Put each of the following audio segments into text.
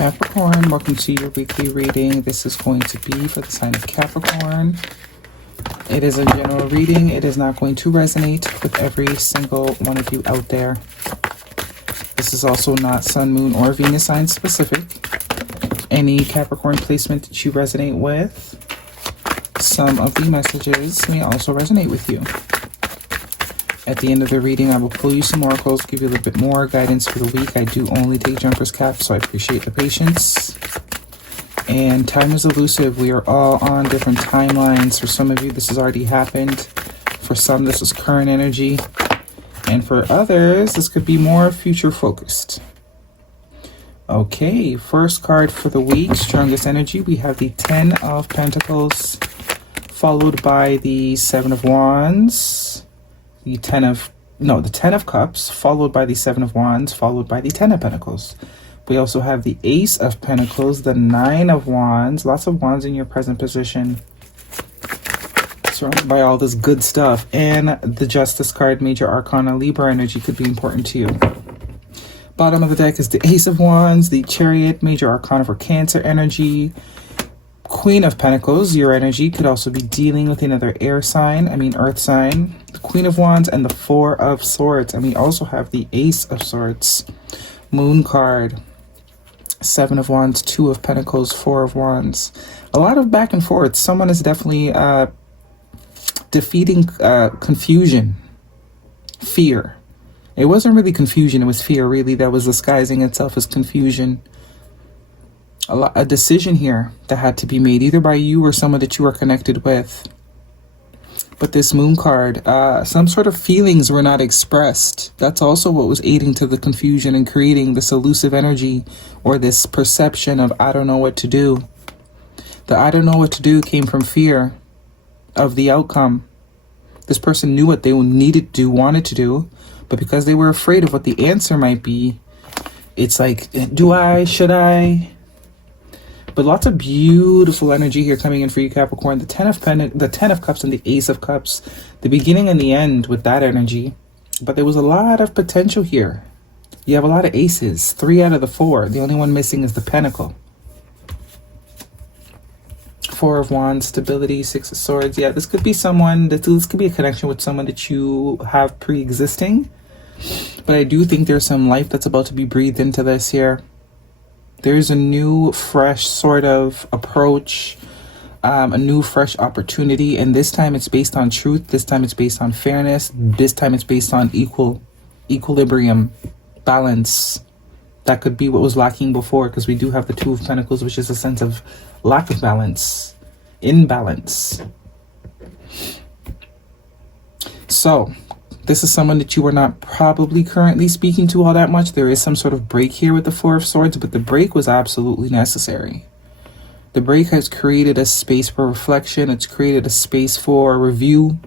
Capricorn, welcome to your weekly reading. This is going to be for the sign of Capricorn. It is a general reading. It is not going to resonate with every single one of you out there. This is also not Sun, Moon, or Venus sign specific. Any Capricorn placement that you resonate with, some of the messages may also resonate with you. At the end of the reading, I will pull you some oracles, give you a little bit more guidance for the week. I do only take jumper's caps, so I appreciate the patience. And time is elusive. We are all on different timelines. For some of you, this has already happened. For some, this is current energy. And for others, this could be more future focused. Okay, first card for the week, strongest energy. We have the 10 of Pentacles, followed by the 7 of Wands. The 10 of Cups, followed by the 7 of Wands, followed by the 10 of Pentacles. We also have the Ace of Pentacles, the 9 of Wands, lots of Wands in your present position, surrounded by all this good stuff. And the Justice card, Major Arcana, Libra energy could be important to you. Bottom of the deck is the Ace of Wands, the Chariot, Major Arcana for Cancer energy. Queen of Pentacles, your energy could also be dealing with another earth sign. The Queen of Wands and the 4 of Swords. And we also have the Ace of Swords. Moon card. 7 of Wands, 2 of Pentacles, 4 of Wands. A lot of back and forth. Someone is definitely defeating confusion. Fear. It wasn't really confusion, it was fear really that was disguising itself as confusion. A decision here that had to be made either by you or someone that you are connected with. But this Moon card, some sort of feelings were not expressed. That's also what was aiding to the confusion and creating this elusive energy or this perception of I don't know what to do. The I don't know what to do came from fear of the outcome. This person knew what they needed to do, wanted to do, but because they were afraid of what the answer might be, it's like, do I, should I? But lots of beautiful energy here coming in for you, Capricorn. The 10 of Cups and the Ace of Cups. The beginning and the end with that energy. But there was a lot of potential here. You have a lot of aces. 3 out of the 4. The only one missing is the Pentacle. 4 of Wands, stability, 6 of Swords. Yeah, this could be someone, this could be a connection with someone that you have pre-existing. But I do think there's some life that's about to be breathed into this here. There's a new, fresh sort of approach, a new, fresh opportunity. And this time it's based on truth. This time it's based on fairness. This time it's based on equilibrium, balance. That could be what was lacking before, because we do have the 2 of Pentacles, which is a sense of lack of balance, imbalance. So this is someone that you are not probably currently speaking to all that much. There is some sort of break here with the 4 of Swords, but the break was absolutely necessary. The break has created a space for reflection. It's created a space for review,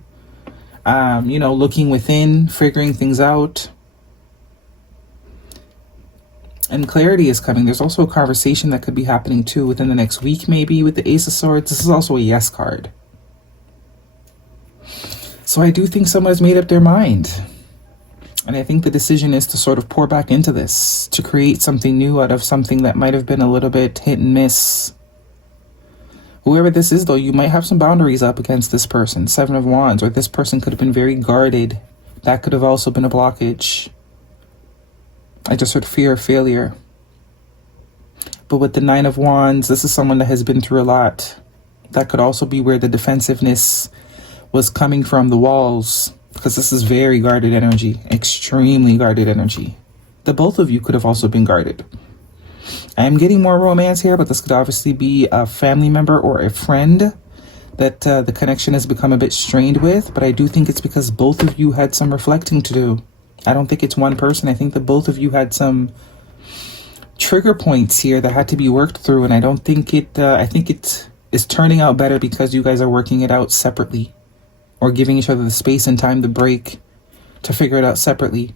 looking within, figuring things out. And clarity is coming. There's also a conversation that could be happening too within the next week, maybe, with the Ace of Swords. This is also a yes card. So I do think someone has made up their mind. And I think the decision is to sort of pour back into this, to create something new out of something that might have been a little bit hit and miss. Whoever this is, though, you might have some boundaries up against this person. 7 of Wands, or this person could have been very guarded. That could have also been a blockage. I just heard fear of failure. But with the 9 of Wands, this is someone that has been through a lot. That could also be where the defensiveness was coming from, the walls, because this is very guarded energy, extremely guarded energy. The both of you could have also been guarded. I am getting more romance here, but this could obviously be a family member or a friend that the connection has become a bit strained with, but I do think it's because both of you had some reflecting to do. I don't think it's one person. I think that both of you had some trigger points here that had to be worked through, and I don't think I think it is turning out better because you guys are working it out separately, or giving each other the space and time to break to figure it out separately.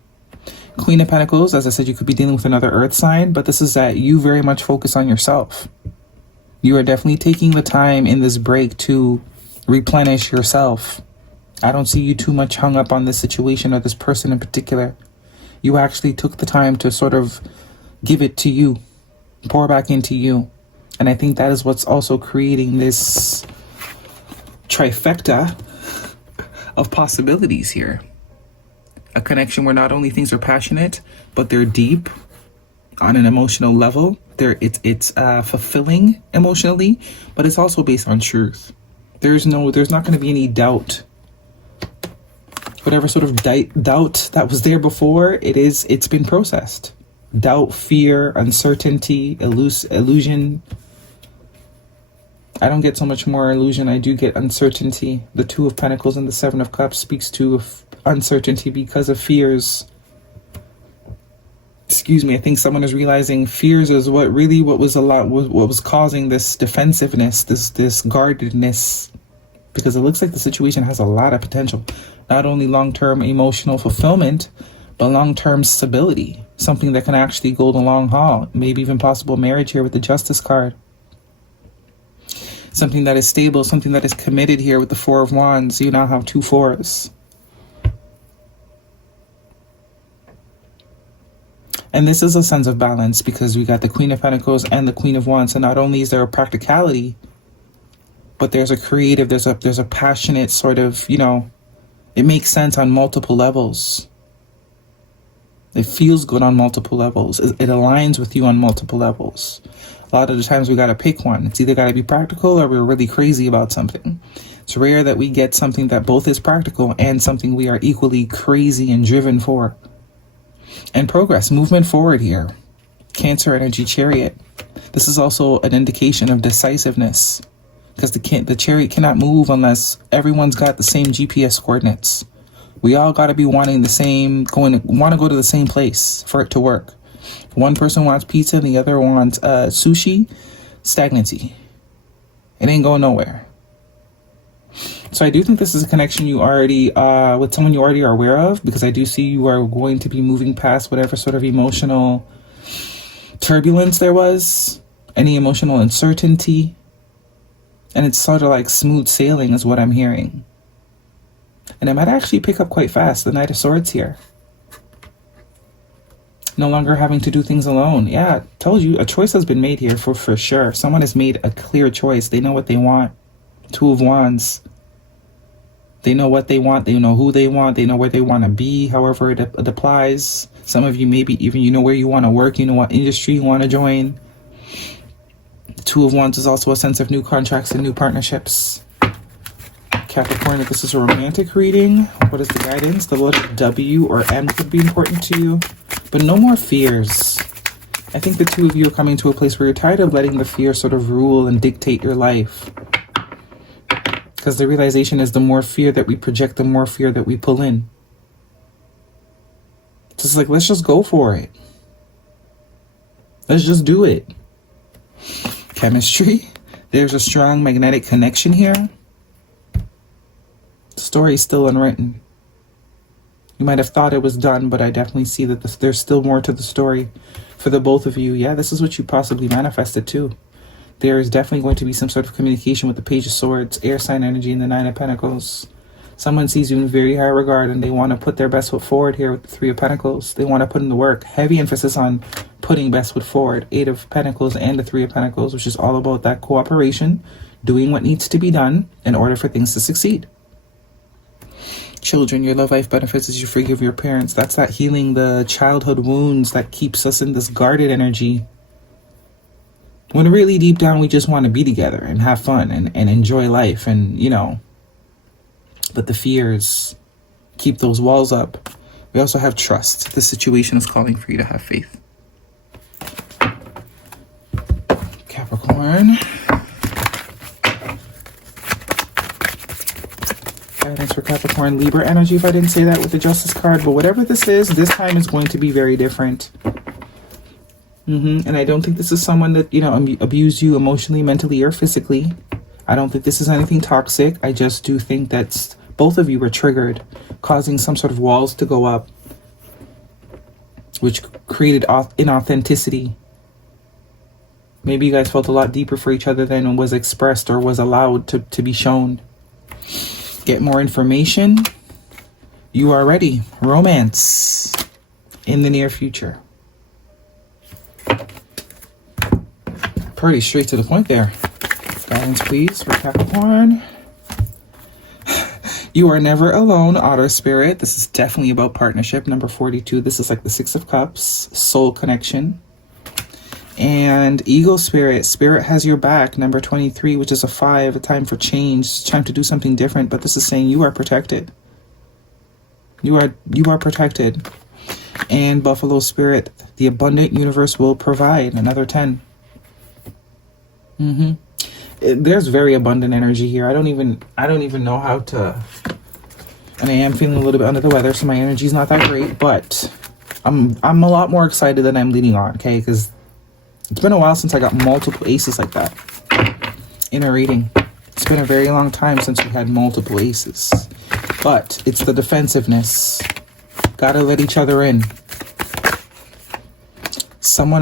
Queen of Pentacles, as I said, you could be dealing with another earth sign, but this is that you very much focus on yourself. You are definitely taking the time in this break to replenish yourself. I don't see you too much hung up on this situation or this person in particular. You actually took the time to sort of give it to you, Pour back into you. And I think that is what's also creating this trifecta of possibilities here. A connection where not only things are passionate, but they're deep on an emotional level. It's fulfilling emotionally, but it's also based on truth. There's not going to be any doubt. Whatever sort of doubt that was there before, it's been processed. Doubt, fear, uncertainty, illusion. I don't get so much more illusion. I do get uncertainty. The Two of Pentacles and the Seven of Cups speaks to uncertainty because of fears. Excuse me. I think someone is realizing fears is what was causing this defensiveness, this guardedness, because it looks like the situation has a lot of potential. Not only long-term emotional fulfillment, but long-term stability. Something that can actually go the long haul. Maybe even possible marriage here with the Justice card. Something that is stable, something that is committed here with the Four of Wands. You now have 2 fours. And this is a sense of balance because we got the Queen of Pentacles and the Queen of Wands. So not only is there a practicality, but there's a creative, there's a passionate sort of, it makes sense on multiple levels. It feels good on multiple levels. It aligns with you on multiple levels. A lot of the times we got to pick one. It's either got to be practical or we're really crazy about something. It's rare that we get something that both is practical and something we are equally crazy and driven for. And progress, movement forward here. Cancer energy, Chariot. This is also an indication of decisiveness because the Chariot cannot move unless everyone's got the same GPS coordinates. We all got to be wanting the same, want to go to the same place for it to work. One person wants pizza and the other wants sushi, stagnancy. It ain't going nowhere. So I do think this is a connection you already, with someone you already are aware of, because I do see you are going to be moving past whatever sort of emotional turbulence there was, any emotional uncertainty. And it's sort of like smooth sailing is what I'm hearing. And it might actually pick up quite fast. The Knight of Swords here. No longer having to do things alone. Yeah, told you, a choice has been made here for sure. Someone has made a clear choice. They know what they want. 2 of Wands. They know what they want. They know who they want. They know where they want to be, however it applies. Some of you maybe even you know where you want to work. You know what industry you want to join. 2 of Wands is also a sense of new contracts and new partnerships. Capricorn, if this is a romantic reading, what is the guidance? The letter W or M could be important to you. But no more fears. I think the 2 of you are coming to a place where you're tired of letting the fear sort of rule and dictate your life. Because the realization is the more fear that we project, the more fear that we pull in. It's just like, let's just go for it. Let's just do it. Chemistry. There's a strong magnetic connection here. The story is still unwritten. You might have thought it was done, but I definitely see that there's still more to the story for the both of you. Yeah, this is what you possibly manifested too. There is definitely going to be some sort of communication with the Page of Swords, air sign energy, and the 9 of Pentacles. Someone sees you in very high regard and they want to put their best foot forward here with the 3 of Pentacles. They want to put in the work. Heavy emphasis on putting best foot forward. 8 of Pentacles and the 3 of Pentacles, which is all about that cooperation, doing what needs to be done in order for things to succeed. Children, your love life benefits as you forgive your parents. That's that healing the childhood wounds that keeps us in this guarded energy. When really deep down we just want to be together and have fun and enjoy life and, but the fears keep those walls up. We also have trust. This situation is calling for you to have faith. Capricorn. Guidance for Capricorn. Libra energy, if I didn't say that with the Justice card. But whatever this is, this time is going to be very different. And I don't think this is someone that, abused you emotionally, mentally, or physically. I don't think this is anything toxic. I just do think that both of you were triggered, causing some sort of walls to go up, which created inauthenticity. Maybe you guys felt a lot deeper for each other than was expressed or was allowed to be shown. Get more information. You are ready. Romance in the near future. Pretty straight to the point there. Guidance, please, for Capricorn. You are never alone, Otter Spirit. This is definitely about partnership. Number 42. This is like the Six of Cups, soul connection. And Eagle Spirit. Spirit has your back. Number 23, which is a 5. A time for change. Time to do something different. But this is saying you are protected. You are protected. And Buffalo Spirit. The abundant universe will provide. Another 10. There's very abundant energy here. I don't even know how to, and I am feeling a little bit under the weather, so my energy's not that great, but I'm a lot more excited than I'm leading on, okay? Because it's been a while since I got multiple aces like that in a reading. It's been a very long time since we had multiple aces, but it's the defensiveness. Gotta let each other in. Someone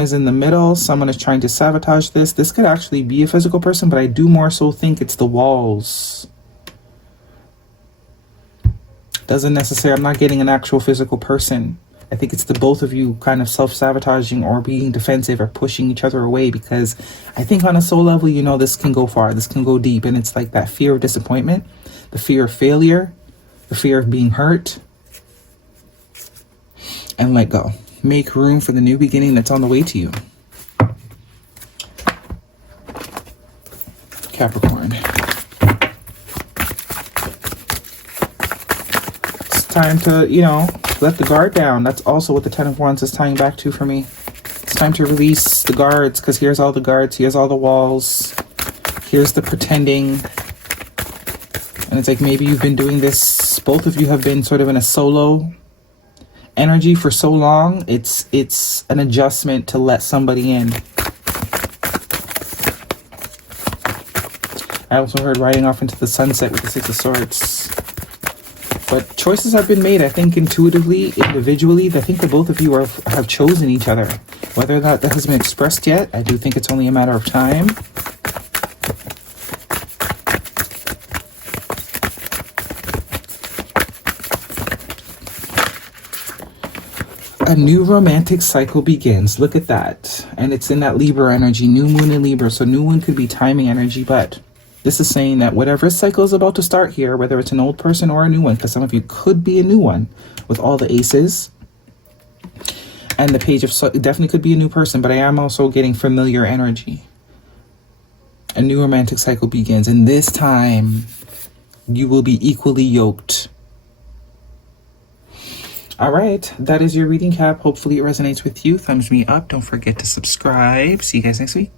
is in the middle. Someone is trying to sabotage this. This could actually be a physical person, but I do more so think it's the walls. Doesn't necessarily, I'm not getting an actual physical person. I think it's the both of you kind of self-sabotaging or being defensive or pushing each other away, because I think on a soul level, you know, this can go far. This can go deep. And it's like that fear of disappointment, the fear of failure, the fear of being hurt. And let go. Make room for the new beginning that's on the way to you. Capricorn. It's time to, you know, let the guard down. That's also what the Ten of Wands is tying back to for me. It's time to release the guards, because here's all the guards. Here's all the walls. Here's the pretending. And it's like maybe you've been doing this. Both of you have been sort of in a solo energy for so long. It's an adjustment to let somebody in. I also heard riding off into the sunset with the Six of Swords. But choices have been made, I think, intuitively, individually. I think the both of you have chosen each other. Whether or not that has been expressed yet, I do think it's only a matter of time. A new romantic cycle begins. Look at that. And it's in that Libra energy, new moon in Libra. So new moon could be timing energy, but this is saying that whatever cycle is about to start here, whether it's an old person or a new one, because some of you could be a new one with all the aces. And the Page of Swords, definitely could be a new person, but I am also getting familiar energy. A new romantic cycle begins. And this time, you will be equally yoked. All right, that is your reading, Cap. Hopefully it resonates with you. Thumbs me up. Don't forget to subscribe. See you guys next week.